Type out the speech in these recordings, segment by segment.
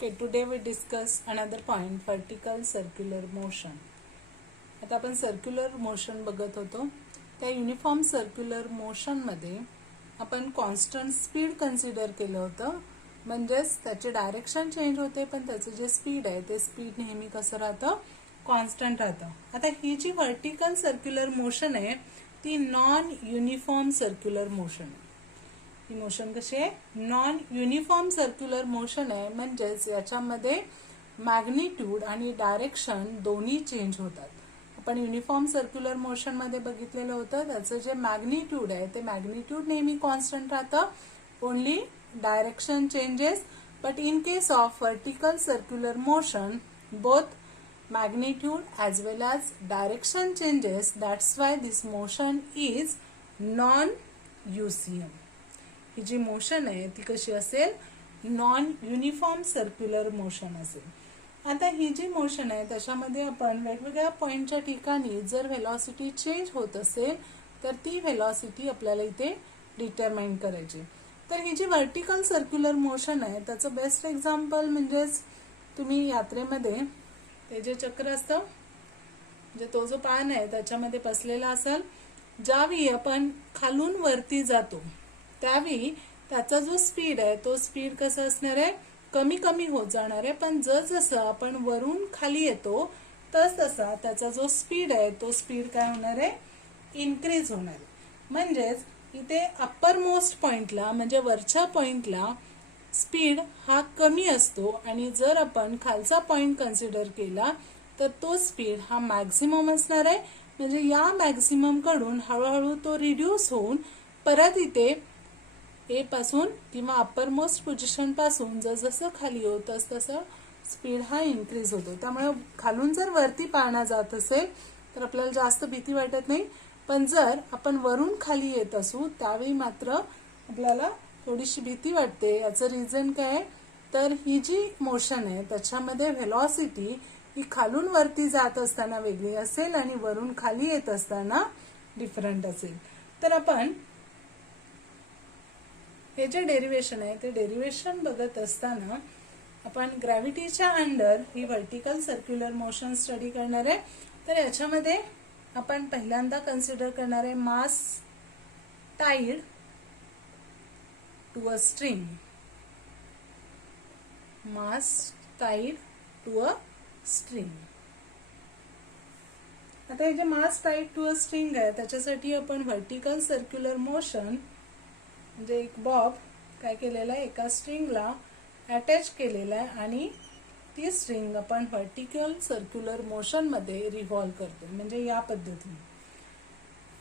Okay, today we discuss another point, vertical circular motion. आता आपण circular motion बघत होतो. त्या युनिफॉर्म सर्क्युलर मोशनमध्ये आपण कॉन्स्टंट स्पीड कन्सिडर केलं होतं. म्हणजेच त्याचे डायरेक्शन चेंज होते पण त्याचं जे स्पीड आहे ते स्पीड नेहमी कसं राहतं, कॉन्स्टंट राहतं. आता ही जी व्हर्टिकल सर्क्युलर मोशन आहे ती नॉन युनिफॉर्म सर्क्युलर मोशन आहे. ही मोशन कशी आहे, नॉन युनिफॉर्म सर्क्युलर मोशन आहे. म्हणजेच याच्यामध्ये मॅग्निट्यूड आणि डायरेक्शन दोन्ही चेंज होतात. आपण युनिफॉर्म सर्क्युलर मोशन मध्ये बघितलेलं होतं त्याचं जे मॅग्निट्यूड आहे ते मॅग्निट्यूड नेहमी कॉन्स्टंट राहतं, only direction changes. But in case of vertical circular motion both magnitude as well as direction changes. That's why this motion is non-UCM. ही जी मोशन आहे ती कशी असेल, नॉन युनिफॉर्म सर्क्युलर मोशन असेल. आता ही जी मोशन आहे त्याच्यामध्ये आपण वेगवेगळ्या पॉइंटच्या ठिकाणी जर व्हेलॉसिटी चेंज होत असेल तर ती व्हेलॉसिटी आपल्याला इथे डिटरमाइन करायची. तर ही जी व्हर्टिकल सर्क्युलर मोशन आहे त्याचं बेस्ट एक्झाम्पल म्हणजेच तुम्ही यात्रेमध्ये ते जे चक्र असतं, म्हणजे तो जो पान आहे त्याच्यामध्ये बसलेला असेल, ज्यावेळी आपण खालून वरती जातो त्यावेळी त्याचा जो स्पीड आहे तो स्पीड कसा असणार आहे, कमी कमी होत जाणार आहे. पण जसं आपण वरून खाली येतो तसा त्याचा जो स्पीड आहे तो स्पीड काय होणार आहे, इन्क्रीज होणार आहे. म्हणजेच इथे अप्पर मोस्ट पॉइंटला म्हणजे वरच्या पॉइंटला स्पीड हा कमी असतो आणि जर आपण खालचा पॉइंट कन्सिडर केला तर तो स्पीड हा मॅक्झिमम असणार आहे. म्हणजे या मॅक्झिमम कडून हळूहळू तो रिड्यूस होऊन परत इथे ए पासून किंवा अप्पर मोस्ट पोझिशन पासून जसं खाली होत तसं स्पीड हा इन्क्रीज होतो. त्यामुळे खालून जर वरती पाळणा जात असेल तर आपल्याला जास्त भीती वाटत नाही. पण जर आपण वरून खाली येत असू त्यावेळी मात्र आपल्याला थोडीशी भीती वाटते. याचं रिझन काय, तर ही जी मोशन आहे त्याच्यामध्ये व्हेलॉसिटी ही खालून वरती जात असताना वेगळी असेल आणि वरून खाली येत असताना डिफरंट असेल. तर आपण हे जे डेरिवेशन आहे ते डेरिवेशन बघत असताना आपण ग्रॅव्हिटीच्या अंडर ही व्हर्टिकल सर्क्युलर मोशन स्टडी करणार आहे. तर याच्यामध्ये आपण पहिल्यांदा कन्सिडर करणार आहे मास tied to a string. Mass tied to a string. आता हे जे मास टाईड टू अ स्ट्रिंग आहे त्याच्यासाठी आपण व्हर्टिकल सर्क्युलर मोशन म्हणजे एक बॉब काय केलेला आहे, एका स्ट्रिंगला अटॅच केलेला आहे आणि ती स्ट्रिंग आपण व्हर्टिकल सर्क्युलर मोशन मध्ये रिव्हॉल्व करतो, म्हणजे या पद्धतीने.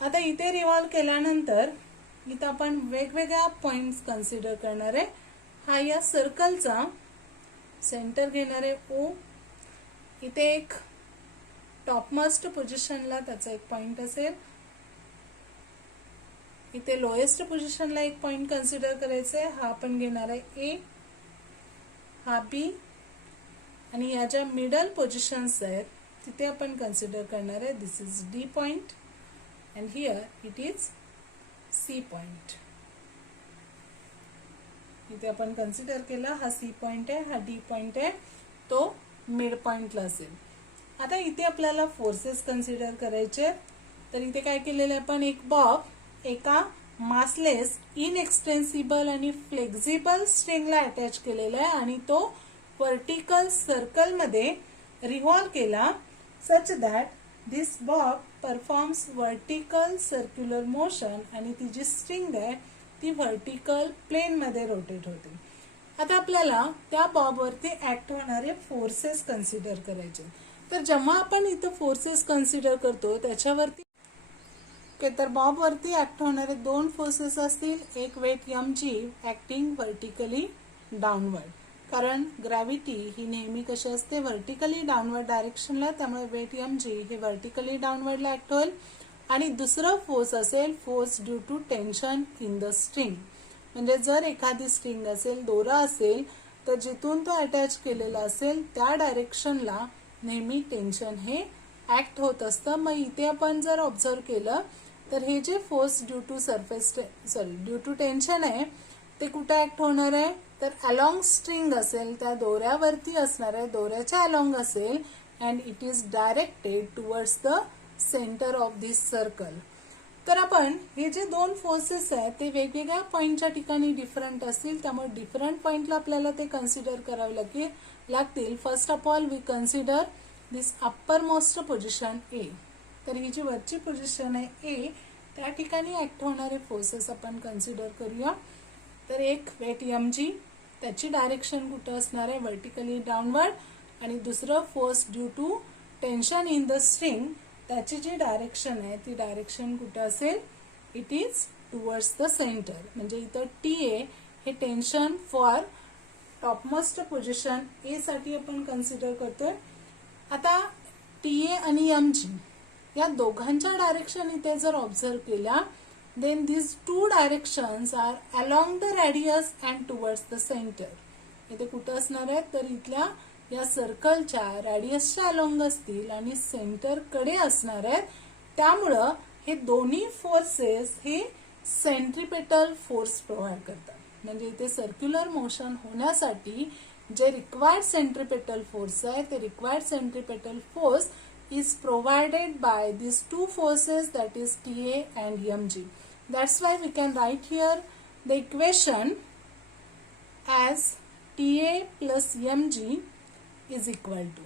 आता इथे रिव्हॉल्व केल्यानंतर इथं आपण वेगवेगळ्या पॉइंट्स कन्सिडर करणार आहे. हा या सर्कलचा सेंटर घेणार आहे ओ. इथे एक टॉपमोस्ट पोझिशनला त्याचा एक पॉइंट असेल. इथे लोएस्ट पोझिशनला एक पॉइंट कन्सिडर करायचा आहे, हा आपण घेणार आहे ए, हा बी आणि या ज्या मिडल पोझिशन्स आहेत तिथे आपण कन्सिडर करणार आहे this is D point and here it is C point. इथे आपण कन्सिडर केला हा सी पॉइंट आहे, हा डी पॉइंट आहे, तो मिड पॉइंटला असेल. आता इथे आपल्याला फोर्सेस कन्सिडर करायचे. तर इथे काय केलेलं आहे, आपण एक बॉब एका मासलेस इनएक्सटेन्सिबल आणि फ्लेक्झिबल स्ट्रिंगला अटॅच केलेला आहे आणि तो व्हर्टिकल सर्कल मध्ये रिव्हॉल्व केला such that this Bob performs vertical circular motion आणि ती जी स्ट्रिंग आहे ती व्हर्टिकल प्लेन मध्ये रोटेट होते. आता आपल्याला त्या बॉब वरती ऍक्ट होणारे फोर्सेस कन्सिडर करायचे. तर जेव्हा आपण इथं फोर्सेस कन्सिडर करतो त्याच्यावरती तर बॉब वरती ऍक्ट होणारे दोन फोर्सेस असतील. एक weight M G acting vertically downward, कारण ग्रॅव्हिटी ही नेहमी कशी असते, व्हर्टिकली डाऊनवर्ड डायरेक्शनला, त्यामुळे वेट एम जी हे व्हर्टिकली डाऊनवर्डला ऍक्ट होईल. आणि दुसरं फोर्स असेल force due to tension in the string. म्हणजे जर एखादी स्ट्रिंग असेल, दोरा असेल, तर जिथून तो अटॅच केलेला असेल त्या डायरेक्शनला नेहमी टेन्शन हे ऍक्ट होत असतं. मग इथे आपण जर ऑब्झर्व केलं तर हे जे फोर्स ड्यू टू टेन्शन आहे ते कुठे ऍक्ट होणार आहे, तर अलॉंग स्ट्रिंग असेल, त्या दोऱ्यावरती असणार आहे, दोऱ्याच्या अलॉंग असेल and it is directed towards the centre of this circle. तर आपण हे जे दोन फोर्सेस आहेत ते वेगवेगळ्या पॉइंटच्या ठिकाणी डिफरंट असतील, त्यामुळे डिफरंट पॉइंटला आपल्याला ते कन्सिडर करावे लागतील. First of all we consider this uppermost position A. तर ही जी वरची पोझिशन आहे ए, त्या ठिकाणी ऍक्ट होणारे फोर्सेस आपण कन्सिडर करूया. तर एक वेट mg, त्याची डायरेक्शन कुठं असणार आहे, व्हर्टिकली डाऊनवर्ड. आणि दुसरं force due to tension in the string, त्याची जी डायरेक्शन आहे ती डायरेक्शन कुठं असेल, it is towards the centre. म्हणजे इथं TA हे tension for topmost position A साठी आपण कन्सिडर करतोय. आता TA आणि mg या दोघांच्या डायरेक्शन इथे जर ऑब्झर्व केल्या, then these two directions are along the radius and towards the center. इथे कुठं असणार आहे, तर इथल्या या सर्कलच्या रॅडियसच्या अलॉंग असतील आणि सेंटर कडे असणार आहेत. त्यामुळं हे दोन्ही फोर्सेस हे सेंट्रिपेटल फोर्स प्रोव्हाइड करतात. म्हणजे इथे सर्क्युलर मोशन होण्यासाठी जे रिक्वायर्ड सेंट्रिपेटल फोर्स आहे, ते required centripetal force is provided by these two forces, that is TA and mg. That's why we can write here the equation as TA plus mg is equal to.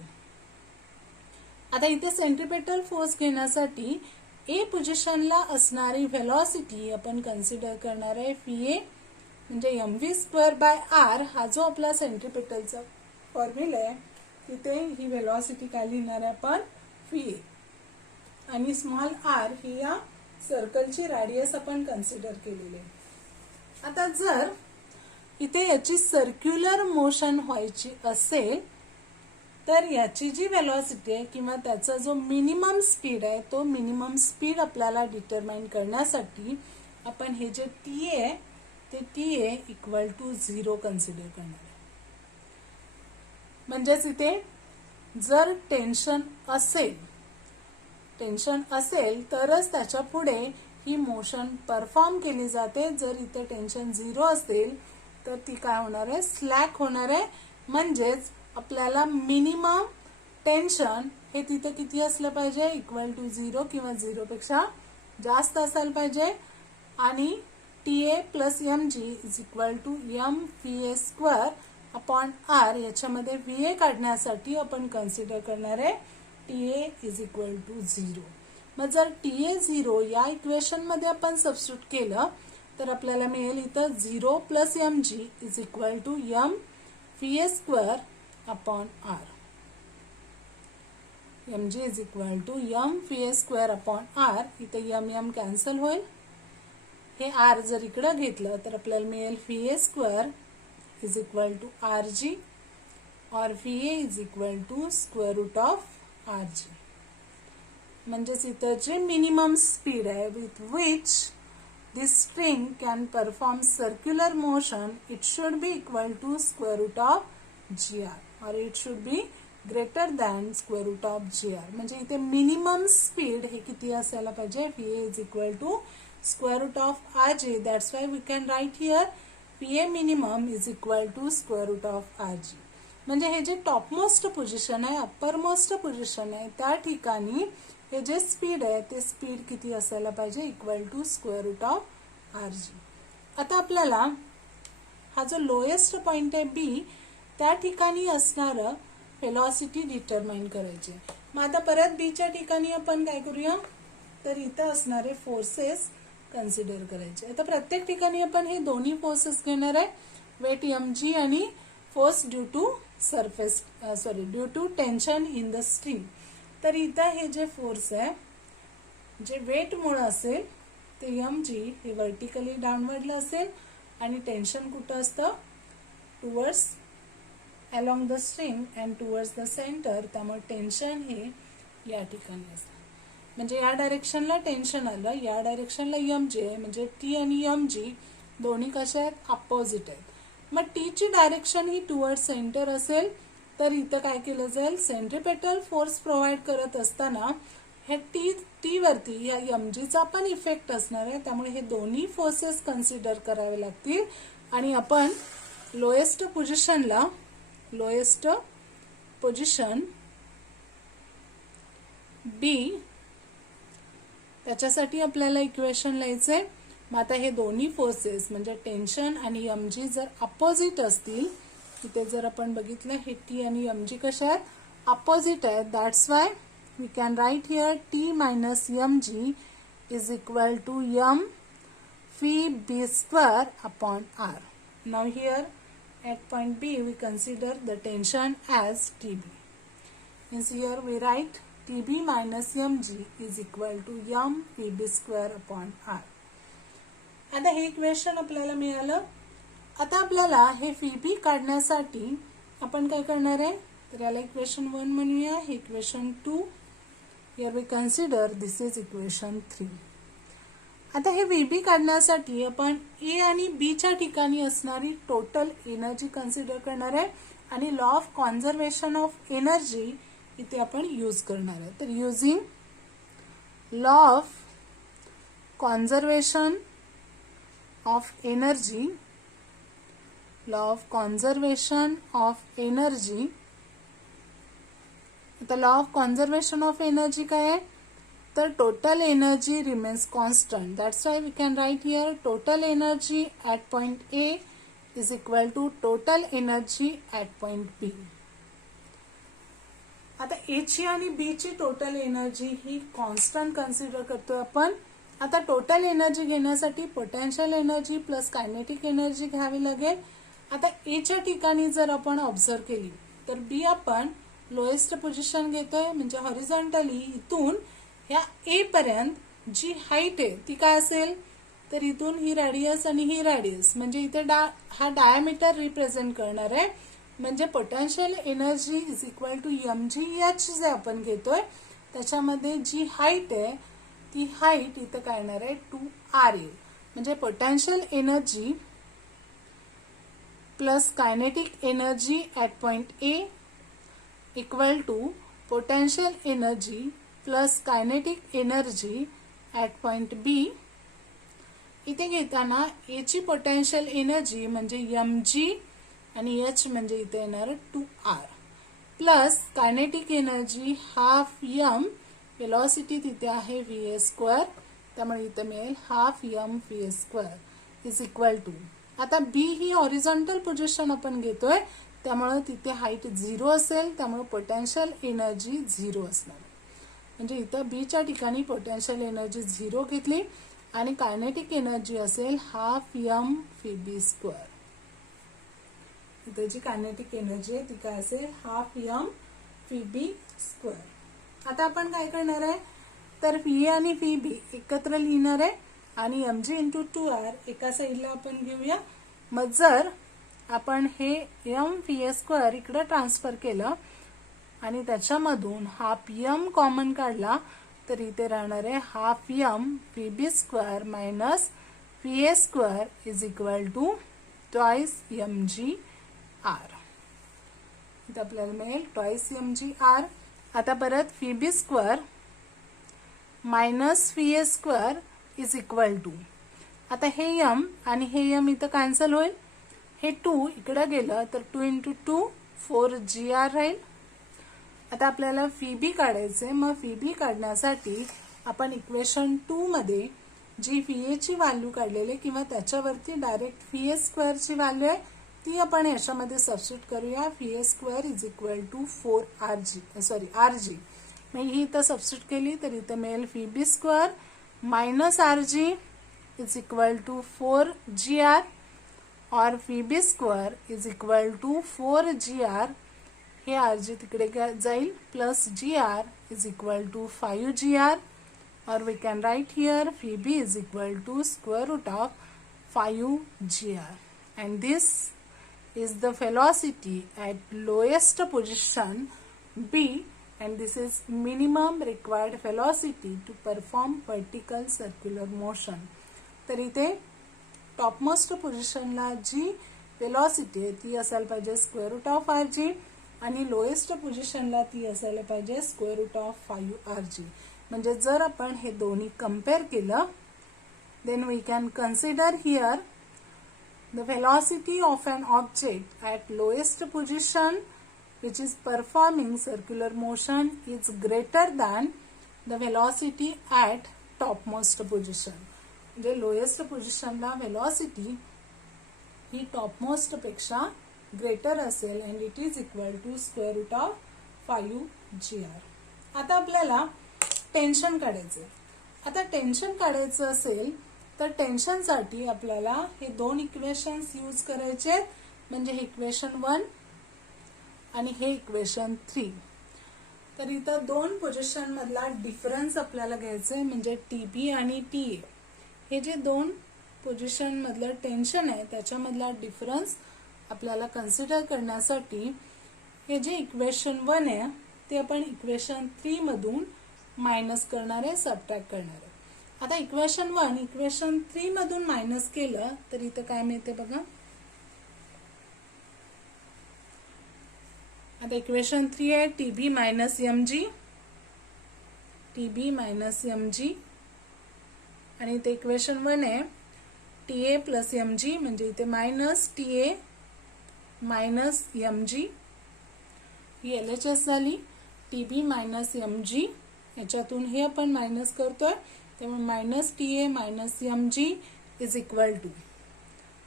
आता इथे centripetal force घेण्यासाठी ए पोझिशनला असणारी velocity आपण consider करणार आहे VA, म्हणजे mv²/r हा जो आपला सेंट्रिपेटलचा फॉर्म्युला आहे, तिथे ही व्हेलॉसिटी काय लिहिणार आहे आपण, VA. आणि स्मॉल r ही या सर्कलची रॅडियस आपण कन्सिडर केलेली आहे. आता जर इथे याची सर्क्युलर मोशन व्हायची असेल, तर याची जी व्हेलॉसिटी आहे किंवा त्याचा जो मिनिमम स्पीड आहे, तो मिनिमम स्पीड आपल्याला डिटरमाइन करण्यासाठी आपण हे जे TA आहे ते TA इक्वल टू 0 कन्सिडर करणार आहे. म्हणजेच इथे जर टेन्शन असेल तरच त्याच्या पुढे ही मोशन परफॉर्म केली जाते. जर इथे टेन्शन 0 असेल तर ती काय होणार आहे, स्लॅक होणार आहे. म्हणजेच आपल्याला मिनिमम टेन्शन हे तिथे किती असलं पाहिजे, इक्वल टू 0 किंवा 0 पेक्षा जास्त असायला पाहिजे. आणि TA plus mg is equal to mVA²/r. याच्यामध्ये VA काढण्यासाठी आपण कन्सिडर करणार आहे TA इज इक्वल टू 0. मग जर TA 0 या इक्वेशन मध्ये आपण सबस्टिट्यूट केलं तर आपल्याला मिळेल इथं 0 plus mg is equal to mVA²/r. mg is equal to mVA²/r. इथे m कॅन्सल होईल. हे r जर इकडे घेतलं तर आपल्याला मिळेल VA² is equal to RG और VA is equal to √RG. म्हणजेच इथं जे मिनिमम स्पीड आहे with which this string can perform circular motion, it should be equal to √GR और it should be greater than √GR. म्हणजे इथे minimum speed हे किती असायला पाहिजे, VA is equal to √RG. That's why we can write here VA minimum is equal to √RG. म्हणजे हे जे टॉपमोस्ट पोझिशन आहे, अप्परमोस्ट पोझिशन आहे, त्या ठिकाणी हे जे स्पीड आहे ते स्पीड किती असायला पाहिजे, इक्वल टू √RG. आता आपल्याला हा जो लोएस्ट पॉइंट आहे B, त्या ठिकाणी असणारं व्हेलॉसिटी डिटरमाइन करायची. मग आता परत Bच्या ठिकाणी आपण काय करूया, तर इथं असणारे फोर्सेस कन्सिडर करायचे. आता प्रत्येक ठिकाणी आपण हे दोन्ही फोर्सेस घेणार आहे, वेट mg आणि force due to tension in the string. तर इथं हे जे फोर्स आहे, जे वेट मुळे असेल ते mg हे व्हर्टिकली डाऊनवर्डला असेल आणि टेन्शन कुठं असतं, towards along the string and towards the centre. त्यामुळे टेन्शन हे या ठिकाणी असतं. म्हणजे या डायरेक्शनला टेन्शन आलं, या डायरेक्शनला mg आहे. म्हणजे T आणि mg दोन्ही कशा आहेत, अपोजिट आहेत. मग T ची डायरेक्शन ही टुवर्ड सेंटर असेल तर इथं काय केलं जाईल, सेंट्रिपेटल फोर्स प्रोव्हाइड करत असताना हे T वरती या mgचा पण इफेक्ट असणार आहे. त्यामुळे हे दोन्ही फोर्सेस कन्सिडर करावे लागतील आणि आपण लोएस्ट पोझिशन बी, त्याच्यासाठी आपल्याला इक्वेशन लिहायचंय. मग आता हे दोन्ही फोर्सेस म्हणजे टेन्शन आणि mg जर अपोजिट असतील, इथे जर आपण बघितलं हे टी आणि mg कशा आहेत, अपोजिट आहेत. That's why we can write here T minus mg is equal to m phi b square upon r. Now here at point B we consider the tension as TB. Means here we write TB minus mg is equal to m phi b square upon r. आता हे equation आपल्याला मिळालं. आता आपल्याला हे phi b काढण्यासाठी आपण काय करणार आहे, तर याला इक्वेशन 1 म्हणूया, हे equation 2. Here we consider this is equation 3. आता हे VB काढण्यासाठी आपण A आणि B च्या ठिकाणी असणारी टोटल एनर्जी कन्सिडर करणार आहे आणि law of conservation of energy इथे आपण यूज करणार आहे. तर using law of conservation of energy, आता law of conservation of energy काय आहे, तर total energy remains constant. That's why we can write here total energy at point A is equal to total energy at point B. आता A ची आणि B ची total energy ही constant consider करतोय आपण. आता टोटल एनर्जी घेण्यासाठी potential energy plus kinetic energy घ्यावी लागेल. आता ए च्या ठिकाणी जर आपण ऑब्झर्व केली तर बी आपण लोएस्ट पोझिशन घेतोय, म्हणजे हॉरिझॉन्टली इथून ह्या ए पर्यंत जी हाईट आहे ती काय असेल, तर इथून ही रेडियस आणि ही रेडियस म्हणजे इथे हा डायमीटर रिप्रेझेंट करणार आहे. म्हणजे potential energy is equal to mgh जे आपण घेतोय त्याच्यामध्ये जी हाईट आहे ती हाईट इथं काय येणार आहे 2r येईल. म्हणजे potential energy plus kinetic energy at point A equal to potential energy plus kinetic energy at point B. इथे घेताना ए ची पोटेन्शियल एनर्जी म्हणजे mg आणि h म्हणजे इथे येणार 2r plus kinetic energy half m, velocity तिथे आहे va², त्यामुळे इथे मिळेल half m va² is equal to. आता बी ही हॉरिझॉन्टल पोझिशन आपण घेतोय त्यामुळे तिथे हाईट 0 असेल, त्यामुळे पोटेन्शियल एनर्जी 0 असणार. म्हणजे इथं बी च्या ठिकाणी पोटेन्शियल एनर्जी 0 घेतली आणि कायनेटिक एनर्जी असेल हाफ m phi b². इथे जी कायनेटिक एनर्जी आहे ती काय असेल हाफ m phi b². आता आपण काय करणार आहे, तर phi आणि phi b एकत्र लिहिणार आहे आणि mg इंटू 2r एका साईडला आपण घेऊया. मग जर आपण हे m phi² इकडे ट्रान्सफर केलं आणि त्याच्यामधून हाफ m कॉमन काढला तर इथे राहणार आहे half m phi b² minus va² is equal to twice mg r. इथे आपल्याला मिळेल ट्वाइस mg r. आता परत phi b² minus va² is equal to, आता हे m आणि हे m इथं कॅन्सल होईल, हे 2 इकडे गेलं तर 2 इंटू 2 4gr राहील. आता आपल्याला phi b काढायचे. मग phi b काढण्यासाठी आपण इक्वेशन 2 मध्ये जी phi ची व्हॅल्यू काढलेली किंवा त्याच्यावरती डायरेक्ट va² ची व्हॅल्यू आहे ती आपण याच्यामध्ये सबस्टिट्यूट करूया. va² is equal to 4rg. मग ही इथं सबस्टिट्यूट केली तर इथं मिळेल phi b² minus rg is equal to 4gr और phi b² is equal to 4gr. हे rg तिकडे जाईल plus gr is equal to 5gr और we can write here phi b is equal to square root of 5gr. and this is the velocity at lowest position B, and this is minimum required velocity to perform vertical circular motion. तर इथे topmost पोझिशनला जी velocity आहे ती असायला पाहिजे square root of rg आणि lowest पोझिशनला ती असायला पाहिजे स्क्वेअर रूट ऑफ 5rg. म्हणजे जर आपण हे दोन्ही कंपेअर केलं then we can consider here the velocity of an object at lowest position which is performing circular motion is greater than the velocity at topmost position. म्हणजे lowest पोझिशनला velocity ही topmost पेक्षा ग्रेटर असेल and it is equal to square root of 5gr. आता आपल्याला tension काढायचं. आता tension काढायचं असेल तर टेन्शनसाठी आपल्याला हे दोन इक्वेशन्स यूज करायचे, म्हणजे हे इक्वेशन 1 आणि हे इक्वेशन 3. तर इथं दोन पोझिशन मधला डिफरन्स आपल्याला घ्यायचंय, म्हणजे टीबी आणि टीए. हे जे दोन पोझिशन मधलं टेन्शन आहे त्याच्यामधला डिफरन्स आपल्याला कन्सिडर करण्यासाठी हे जे इक्वेशन 1 आहे ते आपण इक्वेशन 3 मधून मायनस करणार आहे, सबट्रॅक्ट करणार आहे. आता इक्वेशन 1 इक्वेशन 3 मधून मायनस केलं तर इथं काय मिळते बघा. आता इक्वेशन 3 आहे TB minus MG, TB minus MG, आणि इथे इक्वेशन 1 आहे टीए प्लस एमजी, म्हणजे इथे मायनस टीए मायनस एमजी. ही एलएचएस झाली. टीबी मायनस एमजी याच्यातून हे आपण मायनस करतोय, त्यामुळे minus TA minus MG is equal to,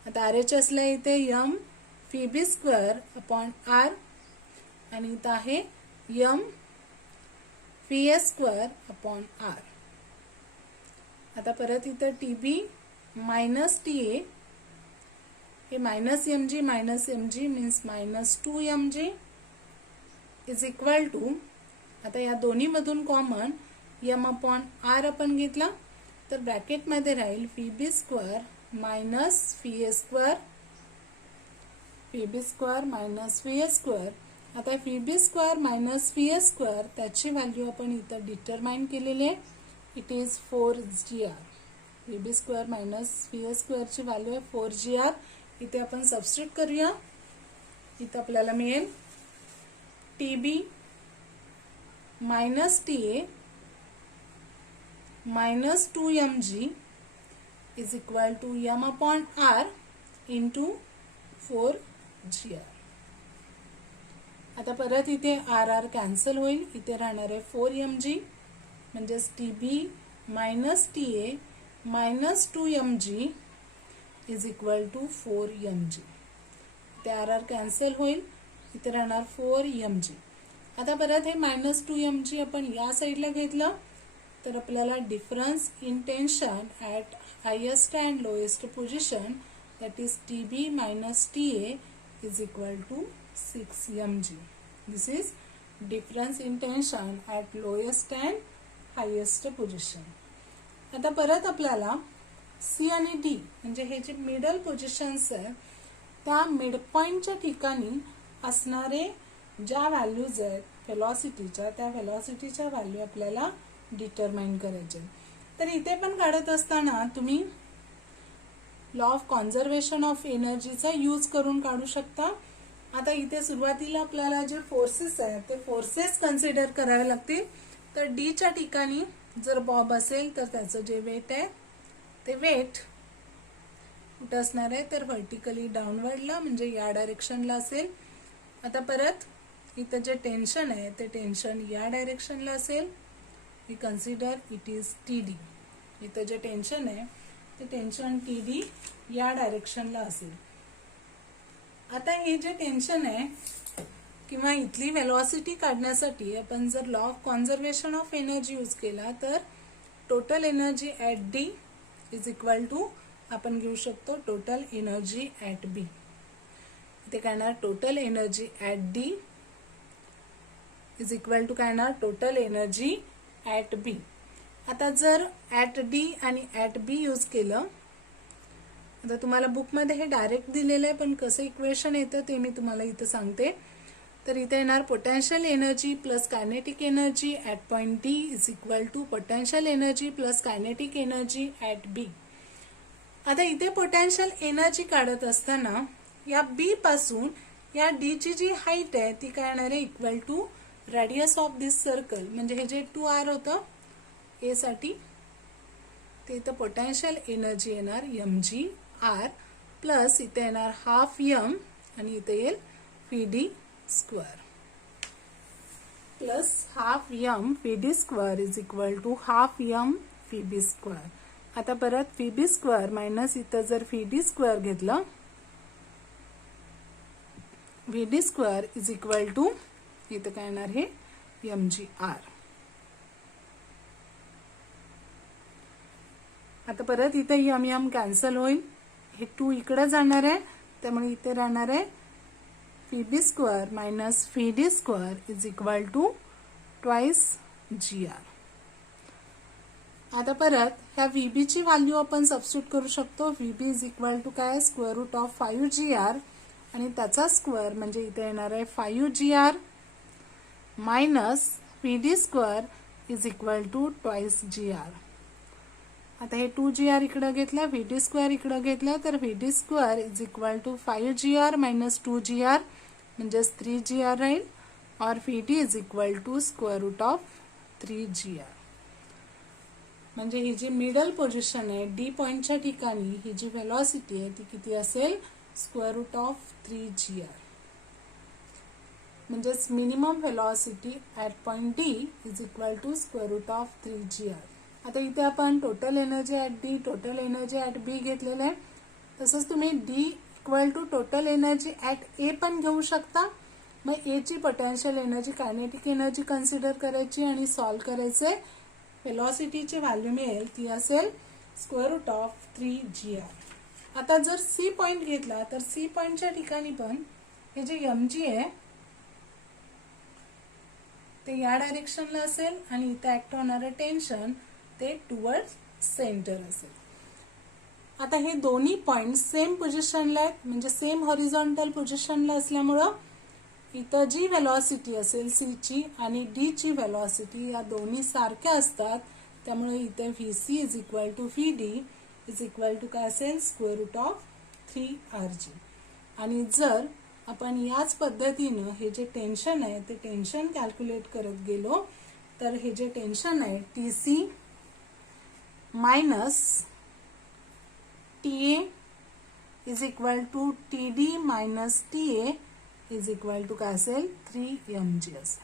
आता आरएचएस ला इथे M phi B square upon R आणि इथं आहे M phi A square upon R. आता परत इथं टीबी मायनस टीए, हे minus MG means minus 2mg is equal to, आता या दोन्ही मधून कॉमन एम अपॉन आर आपण घेतला तर ब्रॅकेट मध्ये राहील phi B square minus phi A square, phi B square minus phi A square. आता phi B square minus phi A square त्याची व्हॅल्यू आपण इथं डिटरमाइन केलेली आहे, it is 4gr. Phi B square minus phi A स्क्वेअरची value आहे 4gr. इथे आपण सबस्टिट्यूट करूया. इथं आपल्याला मिळेल TB minus TA minus 2mg is equal to M upon R into 4gr. आता परत इथे आर आर कॅन्सल होईल, इथे राहणार आहे 4mg, म्हणजेच TB minus TA minus 2mg is equal to 4mg. इथे आर आर कॅन्सल होईल, इथे राहणार 4mg. आता परत हे मायनस 2mg आपण या साईडला घेतलं तर आपल्याला difference in tension at highest and lowest position that is TB minus TA is equal to 6mg. This is difference in tension at lowest and highest position. आता परत आपल्याला सी आणि डी म्हणजे हे जे मिडल पोझिशन्स आहेत त्या mid पॉइंटच्या ठिकाणी असणारे ज्या व्हॅल्यूज आहेत व्हेलॉसिटीच्या, त्या व्हेलॉसिटीच्या व्हॅल्यू आपल्याला डिटरमाइन करायचे. तर इथे पण काढत असताना तुम्ही लॉ ऑफ कॉन्झर्वेशन ऑफ एनर्जीचा यूज करून काढू शकता. आता इथे सुरुवातीला आपल्याला जे फोर्सेस आहेत ते फोर्सेस कन्सिडर करावे लागतील. तर डी च्या ठिकाणी जर बॉब असेल तर त्याचं जे वेट आहे ते वेट कुठं असणार आहे तर व्हर्टिकली डाऊनवर्डला, म्हणजे या डायरेक्शनला असेल. आता परत इथं जे टेन्शन आहे ते टेन्शन या डायरेक्शनला असेल. We consider it is TD. इथं जे टेन्शन आहे ते टेन्शन टीडी या डायरेक्शनला असेल. आता हे जे टेन्शन आहे किंवा इथली व्हेलॉसिटी काढण्यासाठी आपण जर law of conservation of energy use केला तर total energy at D is equal to आपण घेऊ शकतो टोटल एनर्जी ॲट बी. इथे काय येणार total energy at D is equal to काय येणार टोटल एनर्जी ॲट बी. आता जर ॲट डी आणि ॲट बी यूज केलं, आता तुम्हाला बुकमध्ये हे डायरेक्ट दिलेलं आहे पण कसं इक्वेशन येतं ते मी तुम्हाला इथं सांगते. तर इथे येणार potential energy plus kinetic energy at point D is equal to potential energy plus kinetic energy at B. आता इथे पोटेन्शियल एनर्जी काढत असताना या बी पासून या डी ची जी हाईट आहे ती काय येणार आहे equal to radius of this circle, म्हणजे हे जे 2r होतं ए साठी ते इथं पोटेन्शियल एनर्जी येणार mg r प्लस इथे येणार हाफ यम आणि इथे येईल V D square plus half M V D square is equal to half M V B square. आता परत व्ही बी स्क्वेअर मायनस इथं जर व्ही डी स्क्वेअर घेतलं V D square is equal to इथं काय येणार हे एम जी आर. आता परत इथे यम यम कॅन्सल होईल, हे 2 इकडे जाणार आहे, त्यामुळे इथे राहणार आहे V B square minus V D square is equal to twice G R. आता परत ह्या व्ही बी ची व्हॅल्यू आपण सबस्टिट्यूट करू शकतो. V B is equal to काय square root of 5 G R आणि त्याचा स्क्वेअर म्हणजे इथे येणार आहे 5 G R minus V D square is equal to twice G R. आता हे 2 जी आर इकडे घेतलं, व्ही डी स्क्वेअर इकडे घेतलं, तर V D square is equal to 5 G R minus 2 G R म्हणजेच 3 जी आर राहील और V D is equal to square root of 3 G R. म्हणजे ही जी मिडल पोझिशन आहे डी पॉइंटच्या ठिकाणी ही जी व्हेलॉसिटी आहे ती किती असेल square root of 3 G R. म्हणजेच minimum velocity at point D is equal to square root of 3 G R. आता इथे आपण total energy at D total energy at B घेतलेलं आहे. तसंच तुम्ही D equal to total energy at A पण घेऊ शकता. मग ए ची potential energy kinetic energy consider करायची आणि सॉल्व करायचे. व्हेलॉसिटीची व्हॅल्यू मिळेल ती असेल square root of 3 G R. आता जर सी पॉइंट घेतला तर सी पॉइंटच्या ठिकाणी पण हे जे एम जी आहे ते या डायरेक्शनला असेल आणि इथे ऍक्ट होणारं टेन्शन ते टुवर्ड सेंटर असेल. आता हे दोन्ही पॉइंट सेम पोझिशनला आहेत म्हणजे सेम हॉरिझॉन्टल पोझिशनला असल्यामुळं इथं जी व्हेलॉसिटी असेल सी ची आणि डी ची व्हेलॉसिटी या दोन्ही सारख्या असतात. त्यामुळे इथे V C is equal to V D is equal to काय असेल square root of 3 R G. आणि जर आपण याच पद्धतीनं हे जे टेन्शन आहे ते टेन्शन कॅल्क्युलेट करत गेलो तर हे जे टेन्शन आहे T C minus T A is equal to T D minus T A is equal to काय असेल 3 एम जी असेल.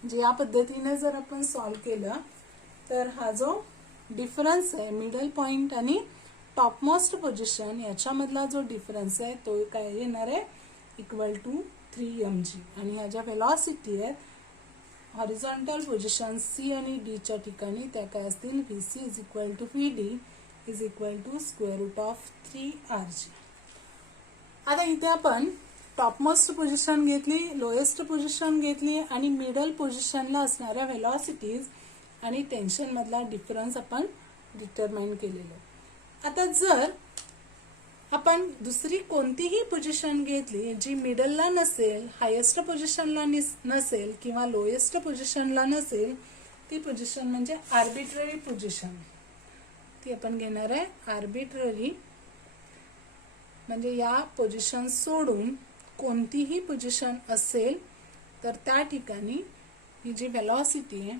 म्हणजे या पद्धतीने जर आपण सॉल्व केलं तर हा जो डिफरन्स आहे मिडल पॉइंट आणि टॉपमोस्ट पोझिशन याच्यामधला जो डिफरन्स आहे तो काय येणार आहे इक्वल टू 3 एम जी. आणि ह्या ज्या व्हेलॉसिटी आहेत हॉरिझॉन्टल पोझिशन सी आणि डी च्या ठिकाणी त्या काय असतील V C is equal to V D is equal to square root of 3 R G. आता इथे आपण टॉपमोस्ट पोझिशन घेतली, लोएस्ट पोझिशन घेतली आणि मिडल पोझिशनला असणाऱ्या व्हेलॉसिटीज आणि टेन्शन मधला डिफरन्स आपण डिटरमाइन केलेला. आता जर आपण दुसरी कोणतीही पोझिशन घेतली जी मिडलला नसेल, हायेस्ट पोझिशनला नसेल किंवा लोएस्ट पोझिशनला नसेल, ती पोझिशन म्हणजे आर्बिट्ररी पोझिशन. ती आपण घेणार आहे आर्बिट्ररी. म्हणजे या पोझिशन सोडून कोणतीही पोझिशन असेल तर त्या ठिकाणी ही जी व्हेलॉसिटी आहे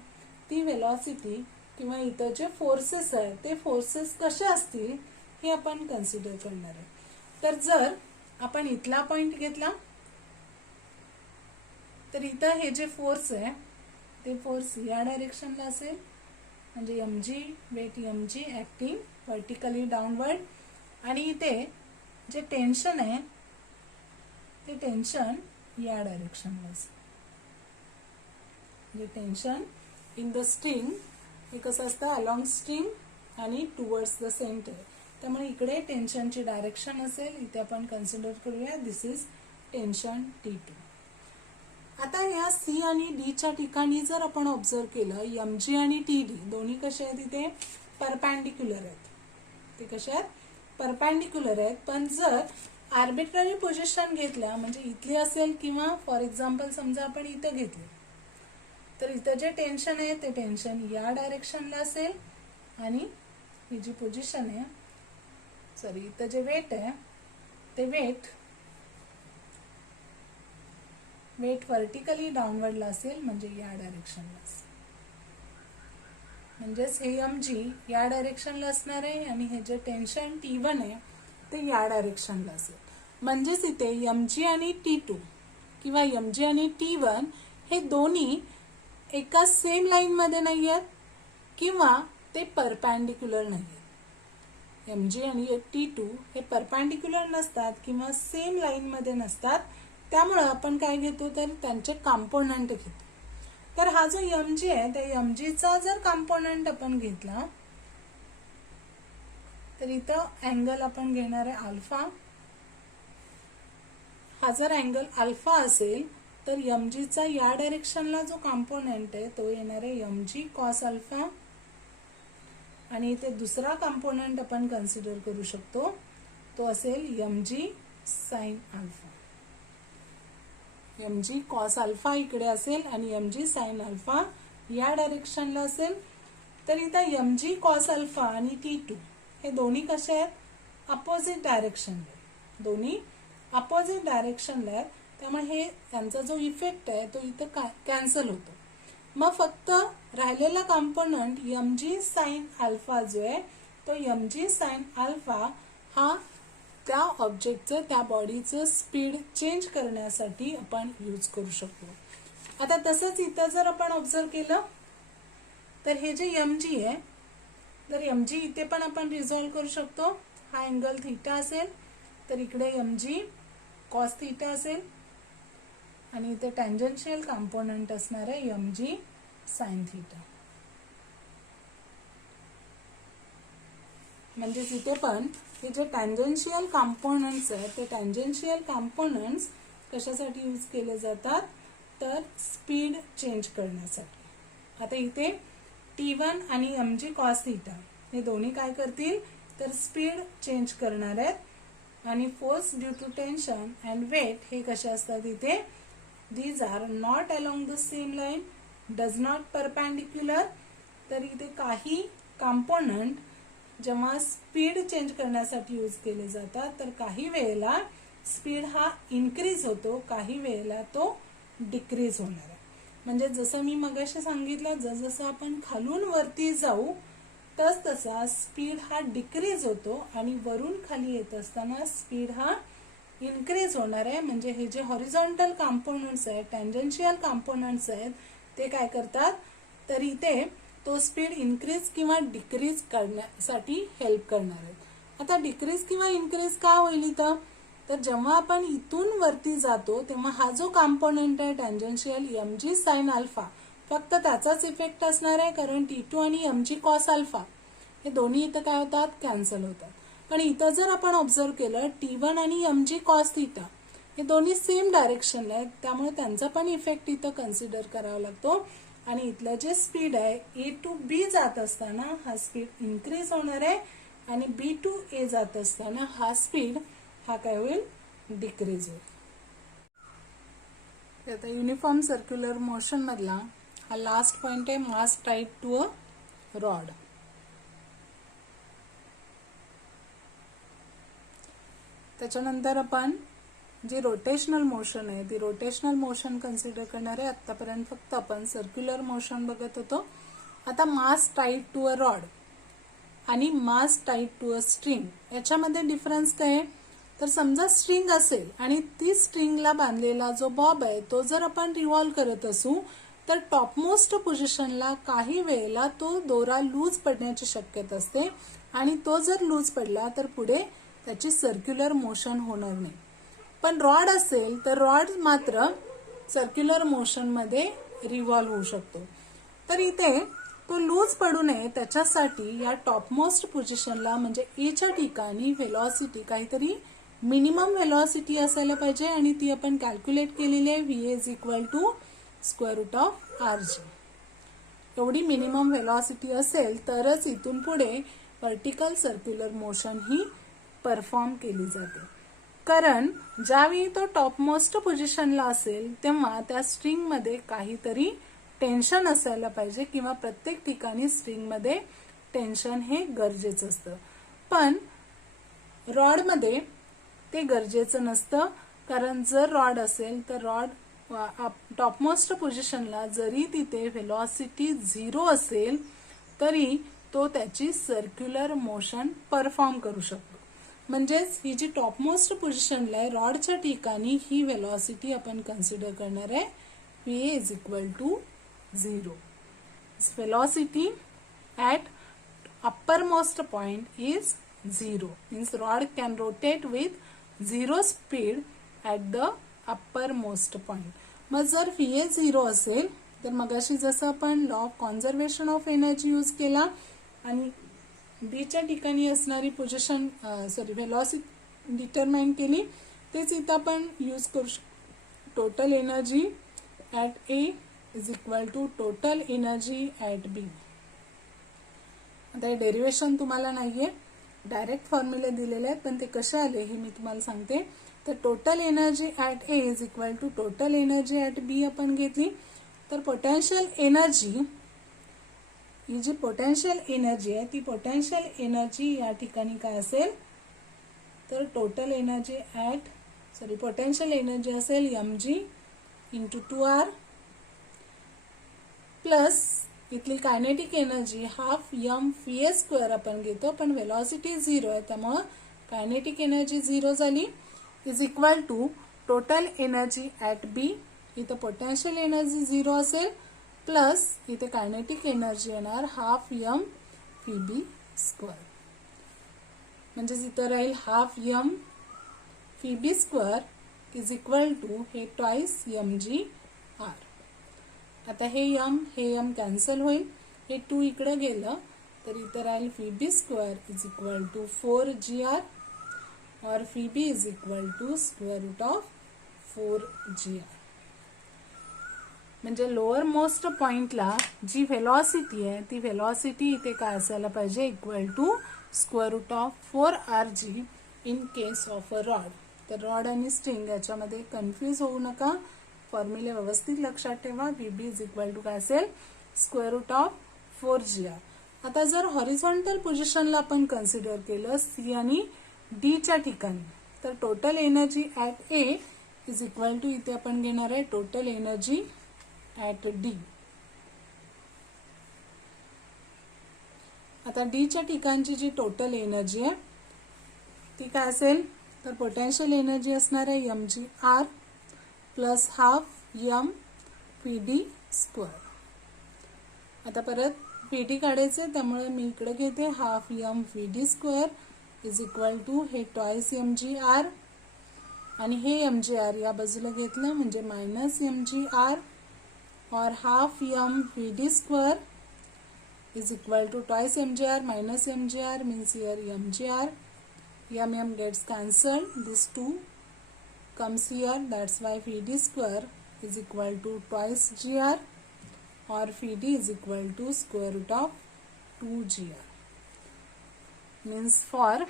ती व्हेलॉसिटी किंवा इतर जे फोर्सेस आहे ते फोर्सेस कसे असतील हे आपण कन्सिडर करणार आहे. तर जर आपण इथला पॉइंट घेतला तर इथं हे जे फोर्स आहे ते फोर्स या डायरेक्शनला असेल म्हणजे M G weight M G acting vertically downward आणि इथे जे टेन्शन आहे ते टेन्शन या डायरेक्शनला असेल. जे टेन्शन इन द स्ट्रिंग हे कसं असतं अलॉंग स्ट्रिंग आणि टुवर्ड्स द सेंटर. त्यामुळे इकडे टेन्शनची डायरेक्शन असेल. इथे आपण कन्सिडर करूया दिस इज टेन्शन T2. आता या सी आणि डी च्या ठिकाणी जर आपण ऑब्झर्व केलं एम जी आणि टी डी दोन्ही कसे आहेत इथे परपॅन्डिक्युलर आहेत. ते कसे आहेत परपॅन्डिक्युलर आहेत. पण जर आर्बिट्ररी पोझिशन घेतल्या म्हणजे इथली असेल किंवा फॉर एक्झाम्पल समजा आपण इथं घेतले तर इथं जे टेन्शन आहे ते टेन्शन या डायरेक्शनला असेल आणि ही जी पोझिशन आहे सॉरी इथं जे वेट आहे ते वेट व्हर्टिकली डाऊनवर्डला असेल म्हणजे या डायरेक्शनला असेल. म्हणजेच हे एम जी या डायरेक्शनला असणार आहे आणि हे जे टेन्शन T1 आहे ते या डायरेक्शनला असेल. म्हणजेच इथे mg आणि t2 किंवा mg आणि t1 हे दोन्ही एका सेम लाईन मध्ये नाही आहेत किंवा ते परपॅन्डिक्युलर नाही आहेत. mg आणि t2 हे परपॅन्डिक्युलर नसतात किंवा सेम लाईन मध्ये नसतात. त्यामुळे आपण काय घेतो तर त्यांचे कॉम्पोनंट घेतो. तर हा जो mg आहे त्या mg चा जर कॉम्पोनंट आपण घेतला तर इथं अँगल आपण घेणार आहे अल्फा. हा जर अँगल अल्फा असेल तर mg चा या डायरेक्शनला जो कॉम्पोनंट आहे तो येणार आहे mg कॉस अल्फा. आणि इथे दुसरा कॉम्पोनंट आपण कन्सिडर करू शकतो तो असेल mg sine alpha. mg cos alpha इकडे असेल आणि mg साइन अल्फा या डायरेक्शनला असेल. तर इथं mg कॉस अल्फा आणि t2 हे दोन्ही कसे आहेत, अपोजिट डायरेक्शनला. दोन्ही अपोजिट डायरेक्शनला आहेत. त्यामुळे हे त्यांचा जो इफेक्ट आहे तो इथं कॅन्सल होतो. मग फक्त राहिलेला कॉम्पोनंट mg साइन अल्फा जो आहे तो mg साइन अल्फा हा त्या ऑब्जेक्टचं त्या बॉडीचं स्पीड चेंज करण्यासाठी आपण यूज करू शकतो. आता तसंच इथं जर आपण ऑब्झर्व केलं तर हे जे mg आहे तर mg इथे पण आपण रिझॉल्व करू शकतो. हा अँगल थीटा असेल तर इकडे mg कॉस थीटा असेल आणि इथे टँजन्शियल कॉम्पोनंट असणार आहे mg साइन थीटा. म्हणजे इथे पण हे जे टँजन्शियल कॉम्पोनंट्स आहेत ते टँजन्शियल कॉम्पोनंट्स कशासाठी यूज केले जातात तर स्पीड चेंज करण्यासाठी. आता इथे t1 आणि mg cos थीटा हे दोन्ही काय करतील तर स्पीड चेंज करणार आहेत. आणि force due to tension and weight हे कसे असतात इथे these are not along the same line, does not perpendicular. तर इथे काही कॉम्पोनंट जेव्हा स्पीड चेंज करण्यासाठी यूज केले जातात तर काही वेळेला स्पीड हा इन्क्रीज होतो, काही वेळेला तो डिक्रीज होणार आहे. म्हणजे जसं मी मगाशी सांगितलं जसं आपण खालून वरती जाऊ तसा स्पीड हा डिक्रीज होतो आणि वरून खाली येत असताना स्पीड हा इन्क्रीज होणार आहे. म्हणजे हे जे हॉरिझॉन्टल कॉम्पोनंट्स आहेत टँजन्शियल कॉम्पोनंट्स आहेत ते काय करतात तर इथे तो स्पीड इन्क्रीज किंवा डिक्रीज करण्यासाठी हेल्प करणार आहेत. आता डिक्रीज किंवा इन्क्रीज का होईल इथं तर जेव्हा आपण इथून वरती जातो तेव्हा हा जो कॉम्पोनंट आहे टँजन्शियल mg साइन अल्फा फक्त त्याचाच इफेक्ट असणार आहे कारण t2 आणि mg कॉस अल्फा हे दोन्ही इथं काय होतात कॅन्सल होतात. पण इथं जर आपण ऑब्झर्व केलं t1 आणि mg कॉस थीटा हे दोन्ही सेम डायरेक्शनला आहेत त्यामुळे त्यांचा पण इफेक्ट इथं कन्सिडर करावा लागतो. आणि इथलं जे स्पीड आहे a टू b जात असताना हा स्पीड इन्क्रीज होणार आहे आणि b टू a जात असताना हा स्पीड हा काय होईल डिक्रीज होईल. आता युनिफॉर्म सर्क्युलर मोशन मधला हा लास्ट पॉइंट आहे मास टाईड टू अ रॉड. त्याच्यानंतर आपण जी रोटेशनल मोशन आहे ती रोटेशनल मोशन कन्सिडर करणार आहे. आतापर्यंत फक्त आपण सर्क्युलर मोशन बघत होतो. आता मास टाईड टू अ रॉड आणि मास टाईड टू अ स्ट्रिंग याच्यामध्ये डिफरन्स काय आहे तर समजा स्ट्रिंग असेल आणि ती स्ट्रिंगला बांधलेला जो बॉब आहे तो जर आपण रिव्हॉल्व करत असू तर टॉपमोस्ट पोझिशनला काही वेळेला तो दोरा लूज पडण्याची शक्यता असते आणि तो जर लूज पडला तर पुढे त्याची सर्क्युलर मोशन होणार नाही. पण रॉड असेल तर रॉड मात्र सर्क्युलर मोशन मध्ये रिव्हॉल्व होऊ शकतो. तर इथे तो लूज पडू नये त्याच्यासाठी या टॉपमोस्ट पोझिशनला म्हणजे ए च्या ठिकाणी व्हेलॉसिटी काहीतरी मिनिमम व्हेलॉसिटी असायला पाहिजे आणि ती आपण कॅल्क्युलेट केलेली आहे V is equal to square root of RG. एवढी मिनिमम व्हेलॉसिटी असेल तरच इथून पुढे व्हर्टिकल सर्क्युलर मोशन ही परफॉर्म केली जाते. कारण ज्यावेळी तो टॉपमोस्ट पोझिशनला असेल तेव्हा त्या स्ट्रिंग मध्ये काहीतरी टेन्शन असायला पाहिजे किंवा प्रत्येक ठिकाणी स्ट्रिंग मध्ये टेन्शन हे गरजेचं असतं. पण रॉड मध्ये ते गरजेचं नसतं कारण जर रॉड असेल तर रॉड टॉपमोस्ट पोझिशनला जरी तिथे व्हेलॉसिटी 0 असेल तरी तो त्याची सर्क्युलर मोशन परफॉर्म करू शकतो. म्हणजेच ही जी टॉपमोस्ट पोझिशनला आहे रॉडच्या ठिकाणी ही वेलॉसिटी आपण कन्सिडर करणार आहे VA is equal to 0. Velocity at uppermost point is 0. Means rod can rotate with 0 speed at the uppermost point. मग जर VA 0 असेल तर मगाशी जसं आपण law of conservation of energy use केला आणि बीच्या ठिकाणी असणारी पोझिशन वेलॉसिटी डिटरमाइन केली तेच इथं आपण यूज करू शकतो. Total energy at A is equal to total energy at B. आता हे डेरिवेशन तुम्हाला नाहीये, डायरेक्ट फॉर्म्युले दिलेले आहेत, पण ते कसे आले हे मी तुम्हाला सांगते. तर total energy at A is equal to total energy at B आपण घेतली. तर पोटेन्शियल एनर्जी ही जी पोटेन्शियल एनर्जी आहे ती पोटेन्शियल एनर्जी या ठिकाणी काय असेल तर टोटल एनर्जी पोटेन्शियल एनर्जी असेल mg इंटू 2r प्लस इथली kinetic energy half m VA² आपण घेतो, पण वेलॉसिटी 0 आहे त्यामुळे कायनेटिक एनर्जी 0 झाली is equal to total energy at B. इथं पोटेन्शियल एनर्जी 0 असेल प्लस इथे कायनेटिक एनर्जी येणार हाफ m VB². म्हणजेच इथं राहील half m VB² is equal to हे ट्वाइस mgr. आता हे m कॅन्सल होईल, हे 2 इकडे गेलं तर इथं राहील VB² is equal to 4gr और VB is equal to square root of 4gr. म्हणजे लोअर मोस्ट पॉइंटला जी व्हेलॉसिटी आहे ती व्हेलॉसिटी इथे काय असायला पाहिजे equal to square root of 4rg in case of a rod. तर रॉड आणि स्ट्रिंग याच्यामध्ये कन्फ्यूज होऊ नका, फॉर्म्युले व्यवस्थित लक्षात ठेवा. VB इज इक्वल टू काय असेल स्क्वेअर रूट ऑफ 4gr. आता जर हॉरिझॉन्टल पोझिशनला आपण कन्सिडर केलं C आणि D च्या ठिकाणी तर total energy at A is equal to इथे आपण घेणार आहे टोटल एनर्जी ॲट D. आता D च्या ठिकाणची जी टोटल एनर्जी आहे ती काय असेल तर पोटेन्शियल एनर्जी असणार आहे mgr plus half m VD². आता परत PD काढायचे त्यामुळे मी इकडे घेते हाफ m VD² is equal to हे ट्वाइस mgr आणि हे mgr या बाजूला घेतलं म्हणजे मायनस mgr और half m VD² is equal to twice mgr minus mgr means here mgr. M gets cancelled, this 2 comes here, that's why VD² is equal to twice gr or VD is equal to square root of 2gr. Means for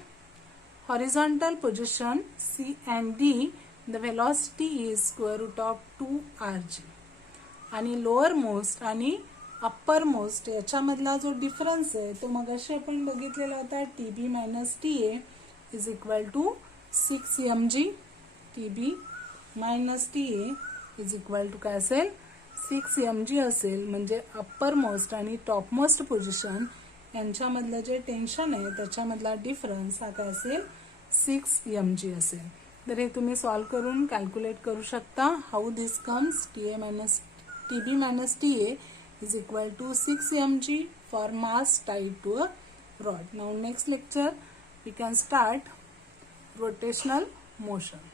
horizontal position C and D the velocity is square root of 2rg. आणि lowermost आणि uppermost याच्यामधला जो difference आहे तो मगाशी आपण बघितलेला होता TB minus TA is equal to 6mg. TB minus TA is equal to काय असेल 6mg असेल. म्हणजे अप्पर मोस्ट आणि टॉप मोस्ट पोझिशन यांच्यामधलं जे टेन्शन आहे त्याच्यामधला डिफरन्स हा काय असेल 6mg असेल. तर हे तुम्ही सॉल्व्ह करून कॅल्क्युलेट करू शकता. How this comes TB minus TA is equal to 6mg for mass tied to a rod. Now next lecture we can start rotational motion.